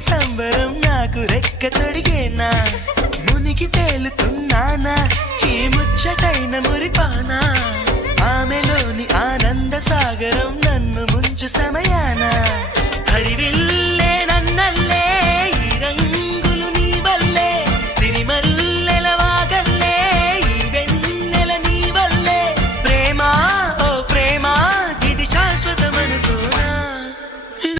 సంబరం నాకు రెక్క తొడిగేనా మునిగి తేలుతున్నానా ఈ ముచ్చటైన మురిపానా ఆమెలోని ఆనంద సాగరం నన్ను ముంచు సమయానా